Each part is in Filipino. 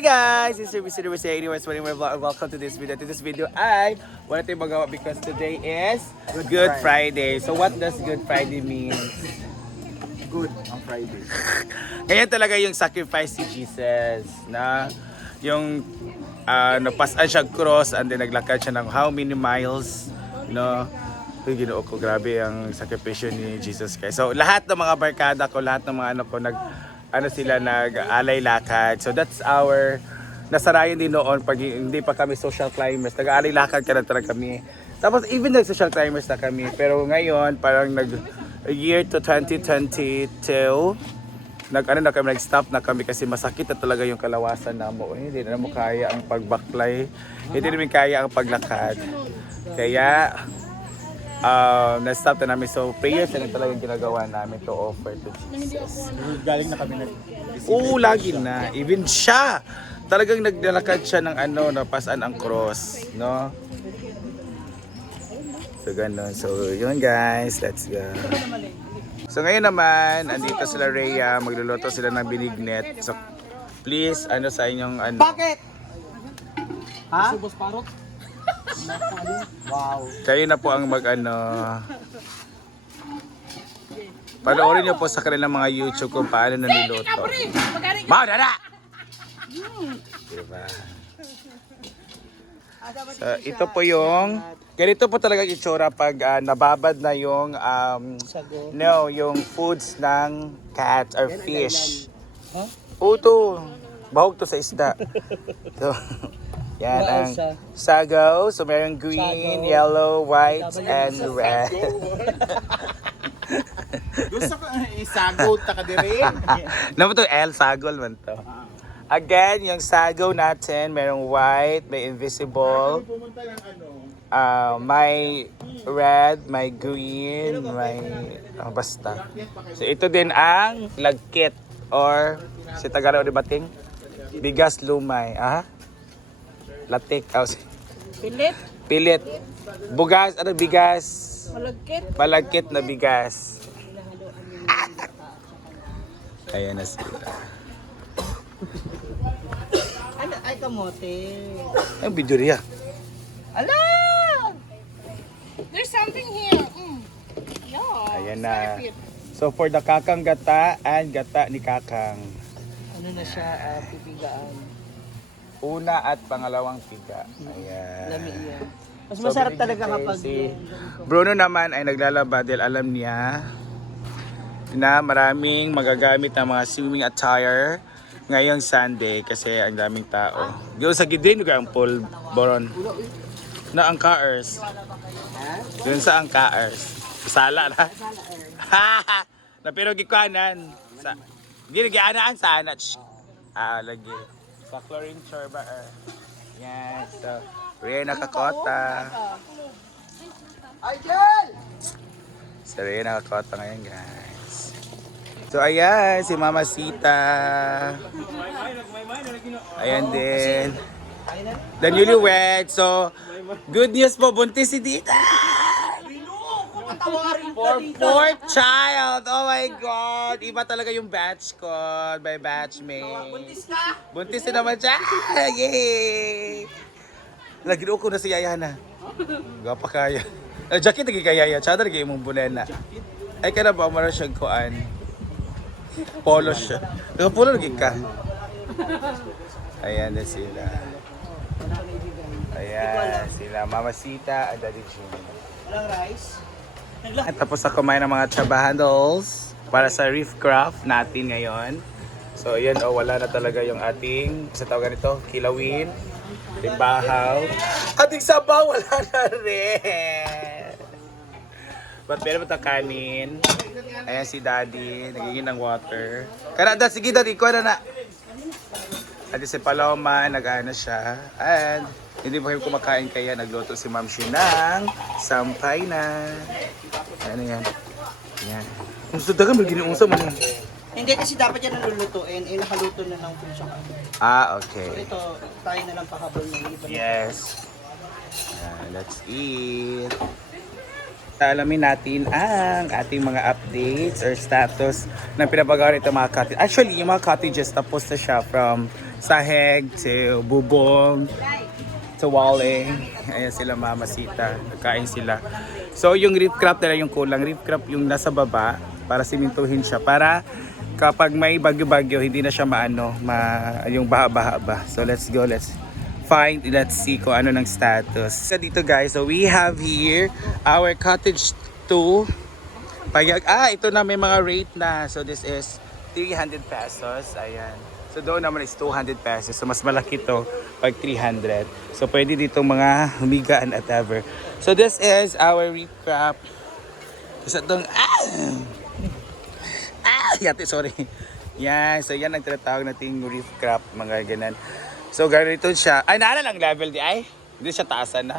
Hey guys, it's your Mr. Diversity. Anyways, welcome to this video. To this video ay wala tayong magawa because today is Good Friday. So what does Good Friday mean? Good on Friday. Ngayon talaga yung sacrifice si Jesus na yung napasan siya cross and then naglakad siya ng how many miles, no? Ginoo ko, grabe ang sakripisyo ni Jesus Christ. So lahat ng mga barkada ko, lahat ng mga anak ko nag-alay lakad. So that's our nasarayan din noon pag hindi pa kami social climbers. Nag-alay lakad ka na talaga kami. Tapos even nag-social climbers na kami. Pero ngayon parang year to 2022 nag-stop na kami kasi masakit na talaga yung kalawasan na mo. Hindi na mo kaya ang pagbaklay. Hindi namin kaya ang paglakad. Kaya na-stop na namin. So, prayers na talagang ginagawa namin to offer to Jesus. Galing na kami Oo, lagi na. Even siya, talagang naglalakad siya ng napasan ang cross. No? So, ganun. So, yun guys. Let's go. So, ngayon naman, andito sila Rhea. Magluluto sila ng binignet. So, please, sa inyong Bakit? Ha? Subos parot? Wow. Kayo na po ang panoorin niyo po sa kanilang mga YouTube kung paano naniluto. Mau, dada! Diba? So, ito po yung ganito po talaga itsura pag nababad na yung yung foods ng cat or fish. Huh? Uto. Bahog to sa isda. So, yan ang sagaw. So, merong green, yellow, white, and red. Gusto ko isagot ta ka dire. Naman to, L, sagol man to. Again, yung sagaw natin, merong white, may invisible, may red, may green, may basta. So, ito din ang lagkit or si Tagalog di bating? Bigas lumay. Latik. Pilit, Pilit. Bugas. Ano bigas? malagkit. Malagkit na bigas. Ayan na sila. Ano, ay kamote. Ang biduriya. Ala! There's something here. Yeah. Ayan na. So for the kakang gata and gata ni kakang. Ano na siya, pipigaan. Una at pangalawang piga. Ayan. Lami yan. Mas So, masarap binigyan talaga tayo kapag si Bruno naman ay naglalaba dahil alam niya na maraming magagamit ng mga swimming attire ngayong Sunday kasi ang daming tao. Doon sa gidin ko ang pool boron. Na ang cars. Doon sa ang cars. Sala na. Na pero gikuanan. Sa ginagianaan sana. Lagi. Sa chlorine chorba. Yes. So, Rhea nakakota. So, Rhea nakakota ngayon guys. So, ayan. Si Mama Sita. Ayan din. The newlywed. So, good news po. Buntis si Dita. For fourth child. Oh my God. Iba talaga yung batch ko. By batchmate. Buntis ka? Buntis na naman siya. Yay! Lagi ko na si Yaya na. Gapa kaya. Jacket lagi kay Yaya. Tsada lagi mong bunena. Ay ka na ba? Mara siyang kuan. Polo siya. Polo lagi ka. Ayan na sila. Ayan sila. Mama Sita at Daddy Jimmy. Walang rice. At tapos na kumain ng mga chabahandles para sa reef craft natin ngayon. So ayan, wala na talaga yung ating, sa tawagan ito, kilawin, timbahaw. Ating sabaw, wala na rin. But meron pa kanin. Ayan si Daddy, nagiging ng water. Kada, sige Daddy, ikuha na. At si Paloma, nag-ano siya. And hindi pa kayo kumakain kaya nagluto si Ma'am Shi ng sampay na. Ano yan? Yan. Ang sudagan, mag-giniunsa mo yan. Hindi kasi dapat yan nalulutuin. Nakaluto na ng fish. Okay. Ito, tayo na lang pahabol ng iba. Yes. Let's eat. Alamin natin ang ating mga updates or status ng pinapagawa nito mga cottage. Actually, yung mga cottages tapos na siya from Saheg, si Bubong, sa Wale. Ayan sila Mama Sita. Nagkain sila. So yung reef crab nila yung kulang. Reef crab yung nasa baba para simintuhin siya. Para kapag may bagyo-bagyo, hindi na siya yung baha-baha ba. So let's go. Let's see kung ano ng status. So dito guys, so we have here our cottage 2. Ito na may mga rate na. So this is 300 pesos. Ayan. So doon naman is 200 pesos. So mas malaki to pag 300. So pwede dito mga humigaan at ever. So this is our reef crab. Isa itong yate, sorry. Yan. So yan ang tinatawag nating reef crab. Mga ganun. So ganito siya. Ay, naala lang level di ay. Hindi siya taasan na.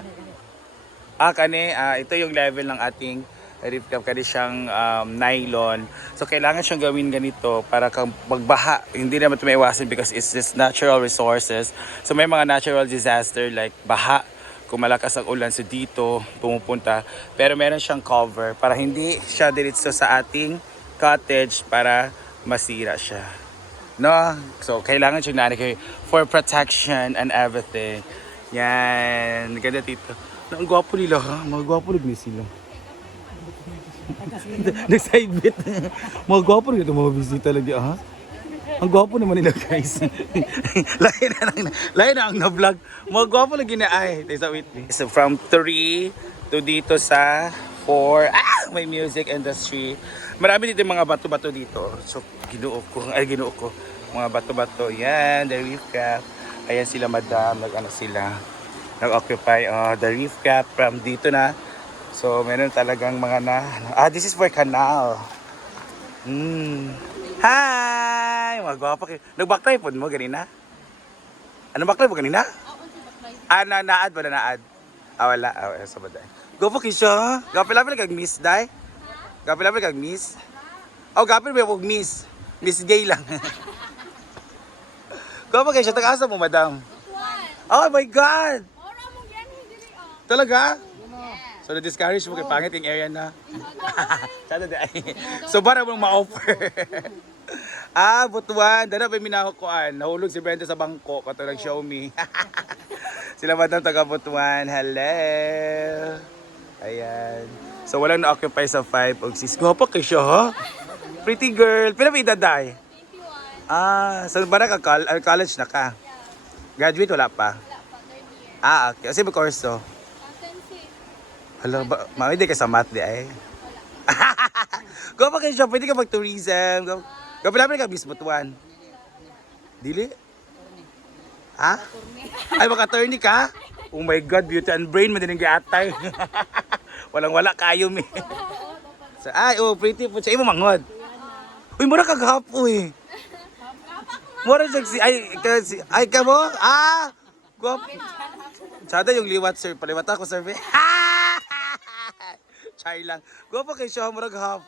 Ito yung level ng ating reef crab. Kani siyang nylon. So kailangan siyang gawin ganito para kang magbaha. Hindi naman ito maiwasan because it's just natural resources. So may mga natural disaster like baha. Kung malakas ang ulan, so dito pumupunta. Pero meron siyang cover para hindi siya diretso sa ating cottage para masira siya. No? So, kailangan siyang nanay for protection and everything. Yan. Ganda dito. Ang gwapo nila ha. Mga gwapo rin sila. Nag-side bit. Mga gwapo rin ito mga bisita lagi ha. Ang gwapo naman nila guys. Lain na ang na-vlog. Mga gwapo lagi na ay. So, from 3 to dito sa 4. May music industry. Marami dito mga bato-bato dito. So, ginuo ko. Mga bato-bato. Yan, the reef crab. Ayan sila madam. Nag-occupy the reef crab from dito na. So, meron talagang mga this is for canal. Hi! Mga gwapo kayo. Nag-backtrack po mo ganina? Ano backtrack mo ganina? Naad ba na naad? Wala. Sa baday. Gwapo kayo siya. Gapil-lapil kag miss, day? Gapil-lapil kag miss? Gapil ba kag miss? Miss gay lang. Gwapo kayo siya. Taga-asa mo, madam? Oh my God! Talaga? So, na-discourage mo kay pangit yung area na. So, para mong ma-offer. Butuan. Dana pa yung minakukuan. Nahulog si Brenda sa bangko. Kato nag-show me. Sila madam taga Butuan. Hello. Ayan. So, walang na-occupy sa 5 o 6. Gwapa kayo siya, ha? Pretty girl. Pila ba idaday? 21. So, ba college na ka? Graduate, wala pa? Okay. Kasi may course to? Hala, hindi ka sa math di ay. Gwapa kayo siya. Pwede ka mag-tourism. Gapilapin ka, Miss Butuan. Dili? Ha? Ay, maka-attorney ka? Oh my God, beauty and brain, madaling gaatay. Walang-wala kayo, me. So, pretty po. Sa imo mangod. Uy, mura kaghapo eh. Mura sexy. Ay, ka mo? Guwapo. Sada yung liwat, sir. Paliwat ako, sir. Chai lang. Guwapo kayo siya, mura kaghapo.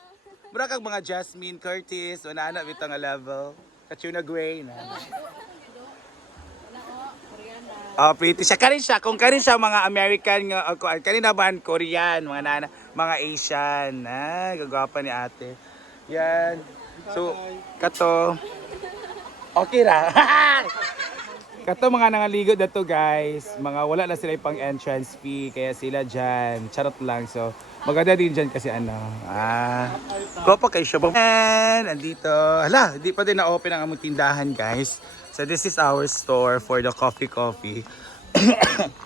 Mura kag mga Jasmine Curtis, wala na bitang nga level. Katrina Gray na. Pretty siya. Karin siya. Kung karin siya mga American, karin naman Korean, mga Asian. Gagwapa ni ate. Yan. So, kato. Okay ra. Kato mga nangaligo na to guys. Mga wala na sila pang entrance fee. Kaya sila dyan. Charot lang. So, maganda din dyan kasi Gopa kayo siya. And, andito. Hala, hindi pa din na-open ang among tindahan guys. So, this is our store for the coffee.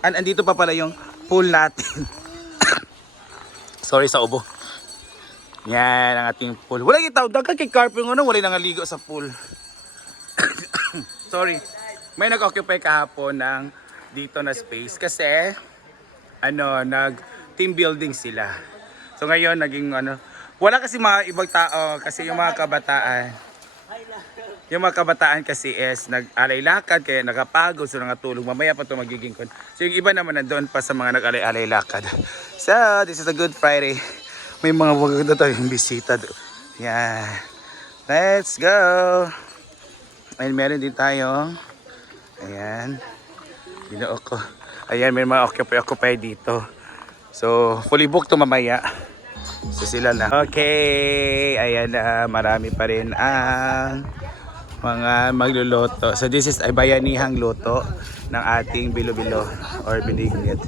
And, andito pa pala yung pool natin. Sorry sa ubo. Yan ang ating pool. Wala yung tao. Dagan kay carping wala nangaligo sa pool. Sorry. May nag-occupy kahapon ng dito na space kasi nag-team building sila. So ngayon naging wala kasi mga ibang tao kasi yung mga kabataan kasi is nag-alay lakad kaya nakapagod so nangatulog mamaya pa ito magiging kon. So yung iba naman nandoon pa sa mga nag-alay lakad. So this is a good Friday. May mga maganda tayong bisita doon. Yeah. Let's go. Ayun meron din tayo. Ayan. Binuo ko. Ayan, may mga occupy dito. So, fully booked to mamaya. So, sila na. Okay. Ayan na. Marami pa rin ang mga magluluto. So this is ay bayanihang luto ng ating bilo-bilo or binignit.